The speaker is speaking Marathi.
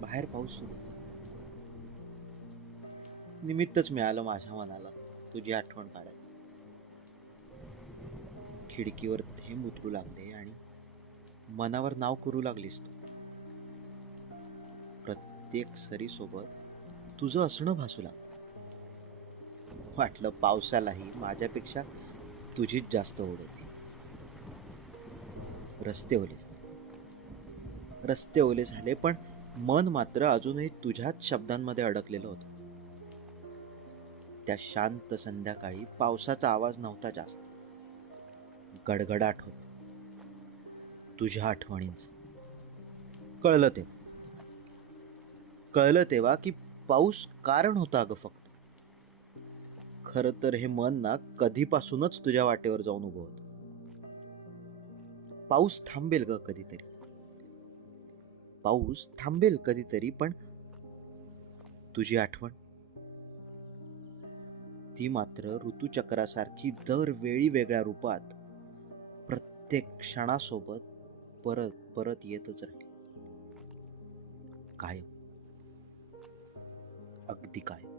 बाहेर पाऊस सुरू. निमित्तच मिळालं माझ्या मनाला तुझी आठवण काढायचं. खिडकीवर थेंब उतरू लागले आणि मनावर नाव करू लागलीस तू. प्रत्येक सरीसोबत तुझं असणं भासू लागलं. वाटलं पावसालाही माझ्यापेक्षा तुझीच जास्त ओढ होती. रस्ते ओले झाले. रस्ते ओले झाले, पण मन मात्र अजूनही तुझ्याच शब्दांमध्ये अडकलेलं होतं. त्या शांत संध्याकाळी पावसाचा आवाज नव्हता जास्त. गडगडाट होता तुझ्या आठवणींचा. कळलं तेव्हा कळलं तेव्हा की पाऊस कारण होता अगं फक्त. खरं तर हे मन ना कधीपासूनच तुझ्या वाटेवर जाऊन उभं होतं. पाऊस थांबेल ग कधीतरी. पाऊस थांबेल कधीतरी, पण तुझी आठवण ती मात्र ऋतुचक्रासारखी दरवेळी वेगळ्या रूपात प्रत्येक क्षणासोबत परत परत येतच राहील. कायम. अगदी कायम.